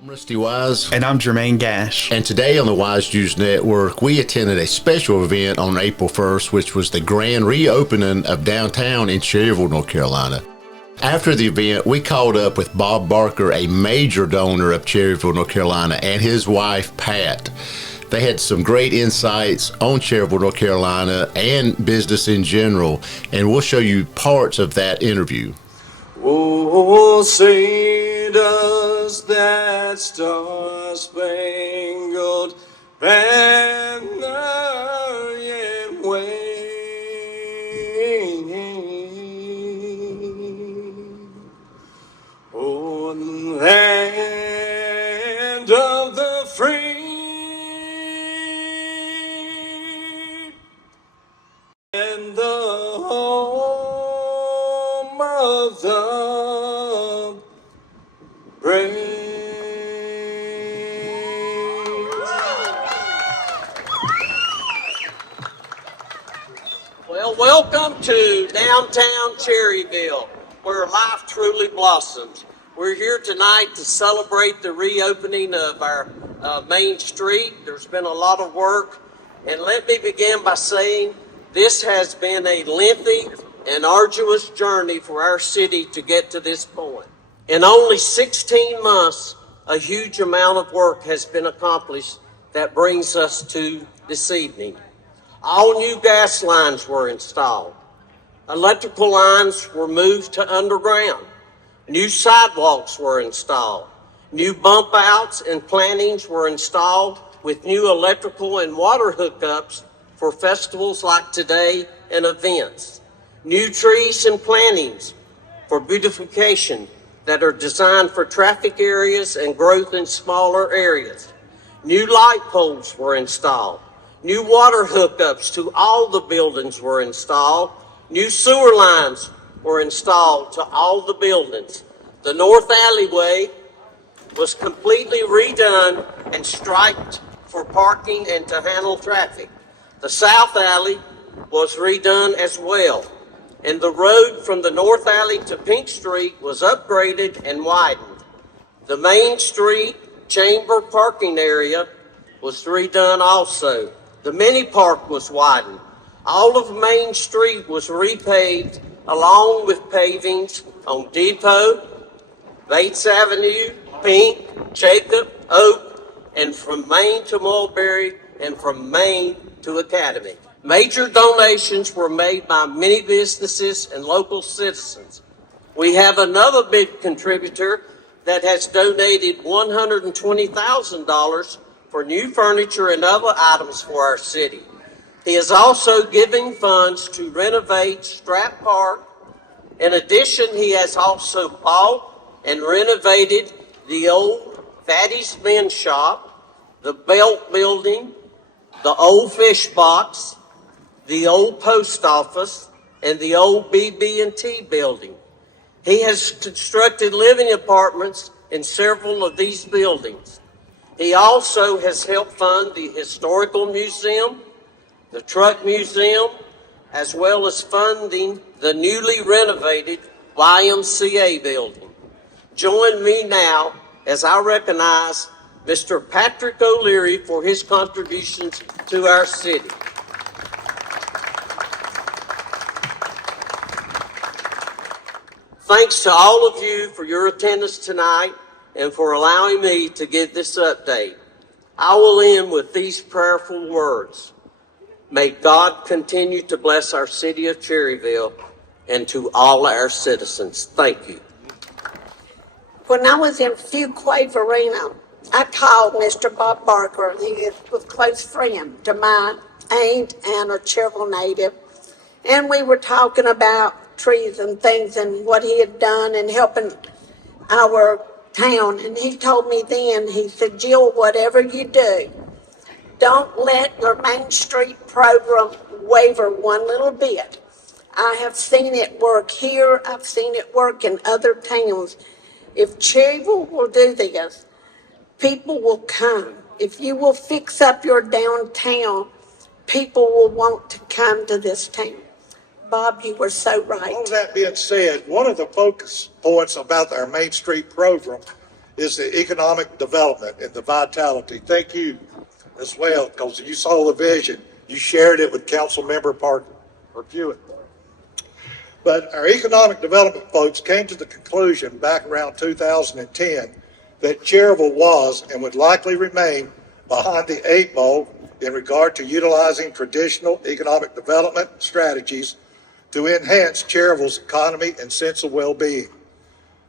I'm Rusty Wise. And I'm Jermaine Gash. And today on the Wise News Network, we attended a special event on April 1st, which was the grand reopening of downtown in Cherryville, North Carolina. After the event, we caught up with Bob Barker, a major donor of Cherryville, North Carolina, and his wife, Pat. They had some great insights on Cherryville, North Carolina, and business in general, and we'll show you parts of that interview. Oh, say does that star-spangled banner yet wave? Oh, the land of the free and the home of the brave. Well, welcome to downtown Cherryville, where life truly blossoms. We're here tonight to celebrate the reopening of our main street. There's been a lot of work, and let me begin by saying this has been a lengthy and arduous journey for our city to get to this point. In only 16 months, a huge amount of work has been accomplished that brings us to this evening. All new gas lines were installed. Electrical lines were moved to underground. New sidewalks were installed. New bump outs and plantings were installed with new electrical and water hookups for festivals like today and events. New trees and plantings for beautification that are designed for traffic areas and growth in smaller areas. New light poles were installed. New water hookups to all the buildings were installed. New sewer lines were installed to all the buildings. The north alleyway was completely redone and striped for parking and to handle traffic. The south alley was redone as well, and the road from the north alley to Pink Street was upgraded and widened. The Main Street Chamber parking area was redone also. The mini park was widened. All of Main Street was repaved along with pavings on Depot, Bates Avenue, Pink, Jacob, Oak, and from Main to Mulberry, and from Main to Academy. Major donations were made by many businesses and local citizens. We have another big contributor that has donated $120,000 for new furniture and other items for our city. He is also giving funds to renovate Strat Park. In addition, he has also bought and renovated the old Fatty's Men's Shop, the Belt Building, the old fish box, the old post office, and the old BB&T building. He has constructed living apartments in several of these buildings. He also has helped fund the Historical Museum, the Truck Museum, as well as funding the newly renovated YMCA building. Join me now as I recognize Mr. Patrick O'Leary for his contributions to our city. Thanks to all of you for your attendance tonight and for allowing me to give this update. I will end with these prayerful words. May God continue to bless our city of Cherryville and to all our citizens. Thank you. When I was in Fuquay-Varina, I called Mr. Bob Barker. He is a close friend to my aunt and a Cherryville native. And we were talking about trees and things and what he had done and helping our town. And he told me then, he said, Jill, whatever you do, don't let your Main Street program waver one little bit. I have seen it work here. I've seen it work in other towns. If Cherryville will do this, people will come. If you will fix up your downtown, people will want to come to this town. Bob, you were so right. All that being said, one of the focus points about our Main Street program is the economic development and the vitality. Thank you as well, because you saw the vision. You shared it with Council Member Parker or Hewitt. But our economic development folks came to the conclusion back around 2010 that Cherryville was and would likely remain behind the eight ball in regard to utilizing traditional economic development strategies to enhance Cherryville's economy and sense of well-being.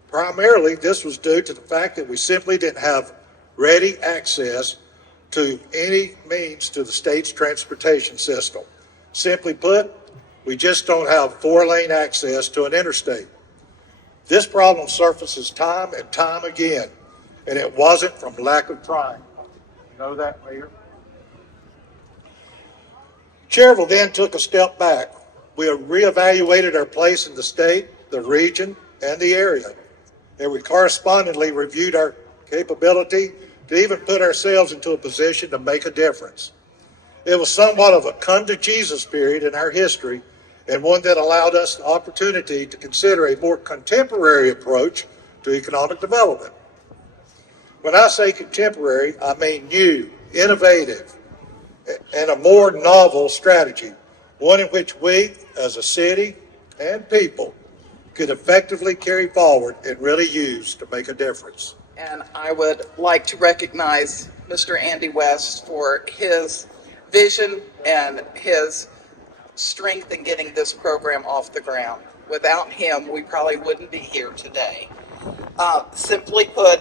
Primarily, this was due to the fact that we simply didn't have ready access to any means to the state's transportation system. Simply put, we just don't have 4-lane access to an interstate. This problem surfaces time and time again, and it wasn't from lack of trying. You know that, Mayor? Cherryville then took a step back. We reevaluated our place in the state, the region, and the area, and we correspondingly reviewed our capability to even put ourselves into a position to make a difference. It was somewhat of a come to Jesus period in our history, and one that allowed us the opportunity to consider a more contemporary approach to economic development. When I say contemporary, I mean new, innovative, and a more novel strategy, one in which we, as a city and people, could effectively carry forward and really use to make a difference. And I would like to recognize Mr. Andy West for his vision and his strength in getting this program off the ground. Without him, we probably wouldn't be here today. Simply put,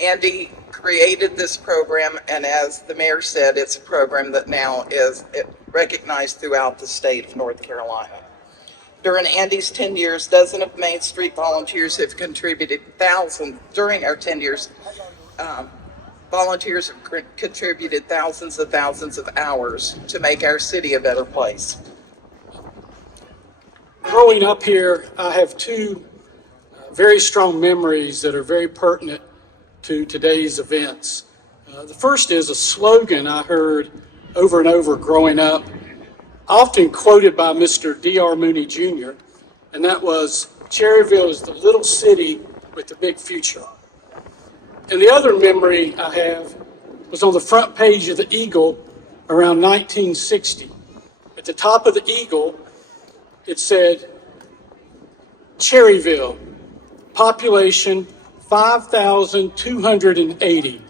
Andy created this program, and as the mayor said, it's a program that now is recognized throughout the state of North Carolina. During Andy's 10 years, dozens of Main Street volunteers have contributed thousands. During our 10 years, volunteers have contributed thousands of hours to make our city a better place. Growing up here, I have two very strong memories that are very pertinent to today's events. The first is a slogan I heard over and over growing up, often quoted by Mr. D.R. Mooney Jr., and that was, Cherryville is the little city with the big future. And the other memory I have was on the front page of the Eagle around 1960. At the top of the Eagle, it said, Cherryville, population 5,280,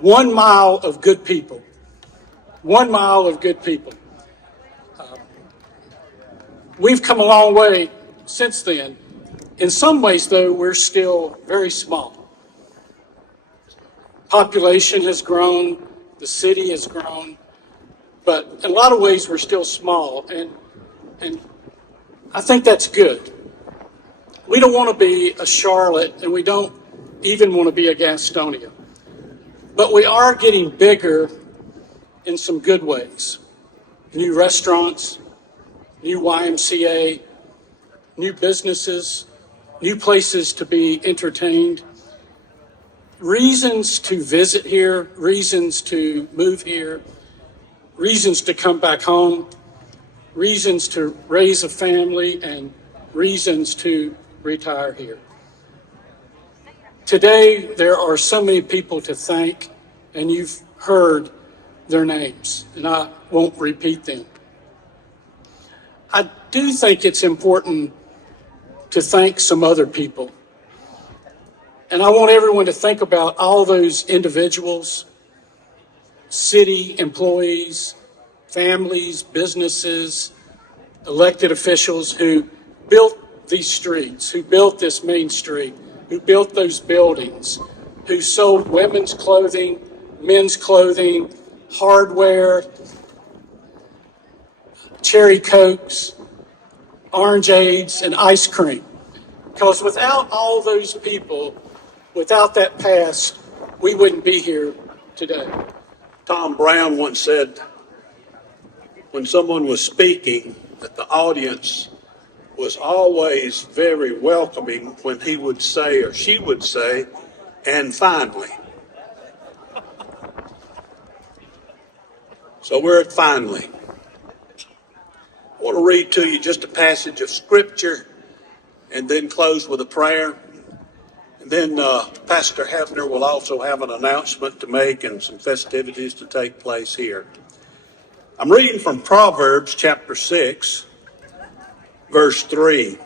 1 mile of good people. 1 mile of good people. We've come a long way since then. In some ways, though, we're still very small. Population has grown, the city has grown, but in a lot of ways, we're still small, and I think that's good. We don't want to be a Charlotte, and we don't even want to be a Gastonia, but we are getting bigger in some good ways. New restaurants, new YMCA, new businesses, new places to be entertained, reasons to visit here, reasons to move here, reasons to come back home, reasons to raise a family, and reasons to retire here. Today, there are so many people to thank, and you've heard their names, and I won't repeat them. I do think it's important to thank some other people. And I want everyone to think about all those individuals, city employees, families, businesses, elected officials who built these streets, who built this main street, who built those buildings, who sold women's clothing, men's clothing, hardware, cherry cokes, orangeades, and ice cream. Because without all those people, without that past, we wouldn't be here today. Tom Brown once said, when someone was speaking, that the audience was always very welcoming when he would say, or she would say, and finally. So we're at finally. I want to read to you just a passage of scripture and then close with a prayer. And then Pastor Hefner will also have an announcement to make and some festivities to take place here. I'm reading from Proverbs chapter 6, verse 3.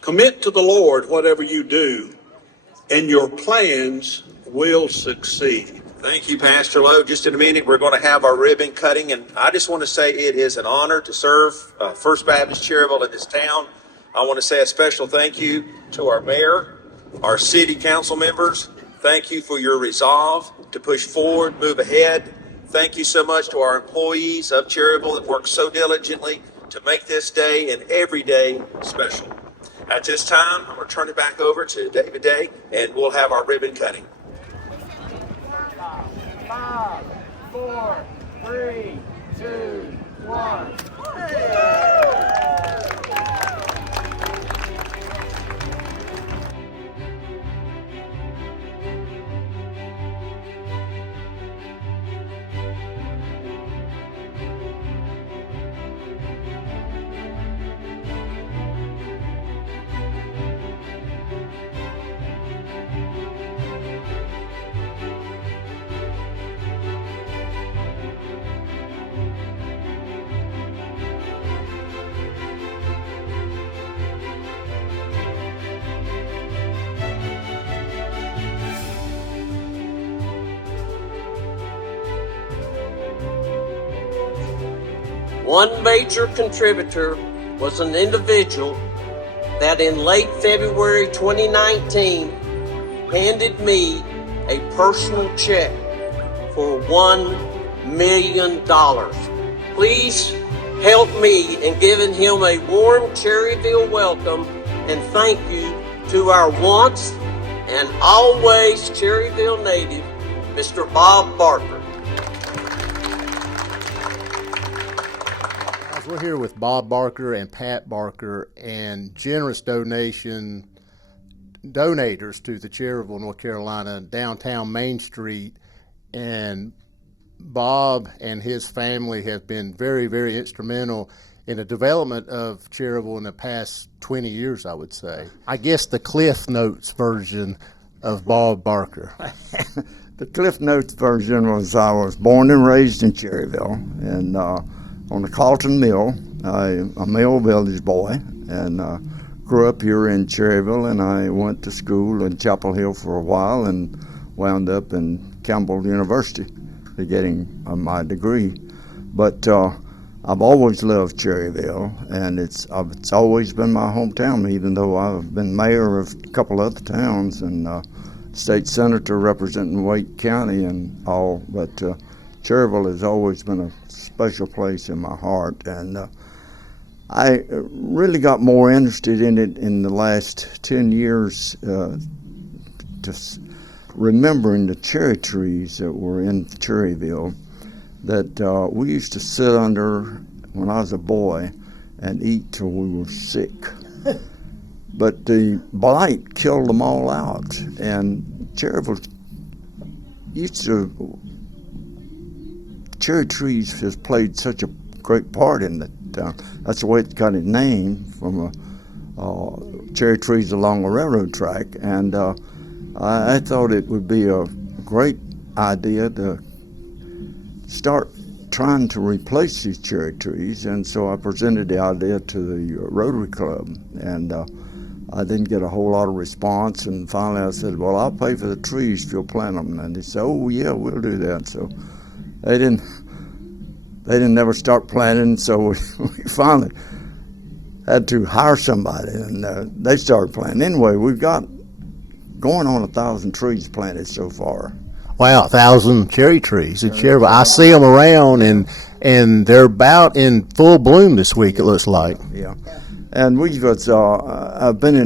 Commit to the Lord whatever you do, and your plans will succeed. Thank you, Pastor Lowe. Just in a minute, we're going to have our ribbon cutting, and I just want to say it is an honor to serve First Baptist Cherryville in this town. I want to say a special thank you to our mayor, our city council members. Thank you for your resolve to push forward, move ahead. Thank you so much to our employees of Cherryville that work so diligently to make this day and every day special. At this time, I'm going to turn it back over to David Day, and we'll have our ribbon cutting. 5, 4, 3, 2, 1. One major contributor was an individual that in late February 2019 handed me a personal check for $1 million. Please help me in giving him a warm Cherryville welcome and thank you to our once and always Cherryville native, Mr. Bob Barker. We're here with Bob Barker and Pat Barker and generous donators to the Cherryville, North Carolina, downtown Main Street. And Bob and his family have been very, very instrumental in the development of Cherryville in the past 20 years, I would say. I guess the Cliff Notes version of Bob Barker. The Cliff Notes version was I was born and raised in Cherryville, and on the Carlton Mill. I'm a Mill Village boy, and grew up here in Cherryville, and I went to school in Chapel Hill for a while and wound up in Campbell University getting my degree. But I've always loved Cherryville, and it's always been my hometown, even though I've been mayor of a couple other towns and state senator representing Wake County and all, but Cherryville has always been a special place in my heart, and I really got more interested in it in the last 10 years, just remembering the cherry trees that were in Cherryville that we used to sit under when I was a boy and eat till we were sick. But the blight killed them all out, and Cherryville used to, cherry trees has played such a great part in it. That's the way it got its name, from cherry trees along a railroad track. And I thought it would be a great idea to start trying to replace these cherry trees. And so I presented the idea to the Rotary Club, and I didn't get a whole lot of response. And finally I said, well, I'll pay for the trees if you'll plant them. And they said, oh yeah, we'll do that. So they didn't never start planting, so we finally had to hire somebody, and they started planting. Anyway, we've got going on 1,000 trees planted so far. Wow, 1,000 cherry trees in Cherryville. I see them around, and they're about in full bloom this week, it looks like. Yeah, and I've been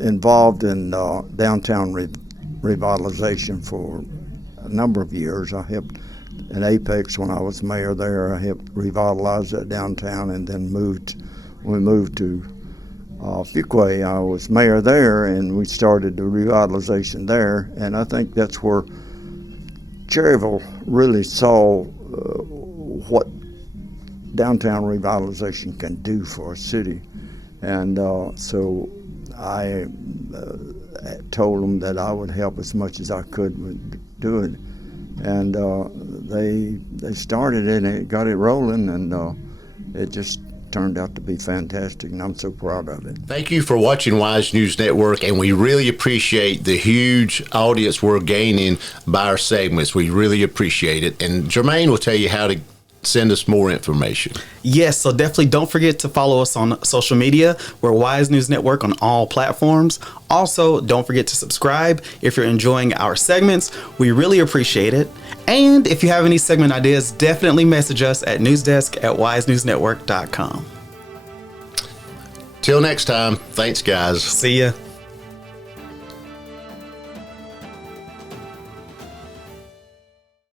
involved in downtown revitalization for a number of years. I helped in Apex when I was mayor there. I helped revitalize that downtown, and then we moved to Fuquay. I was mayor there, and we started the revitalization there, and I think that's where Cherryville really saw what downtown revitalization can do for a city. And so I told them that I would help as much as I could with doing it. And they started it, and it got it rolling, and it just turned out to be fantastic, and I'm so proud of it. Thank you for watching Wise News Network, and we really appreciate the huge audience we're gaining by our segments. We really appreciate it. And Jermaine will tell you how to send us more information. Yes, so definitely don't forget to follow us on social media. We're Wise News Network on all platforms. Also, don't forget to subscribe if you're enjoying our segments. We really appreciate it. And if you have any segment ideas, definitely message us at newsdesk@wisenewsnetwork.com. Till next time, thanks, guys. See ya.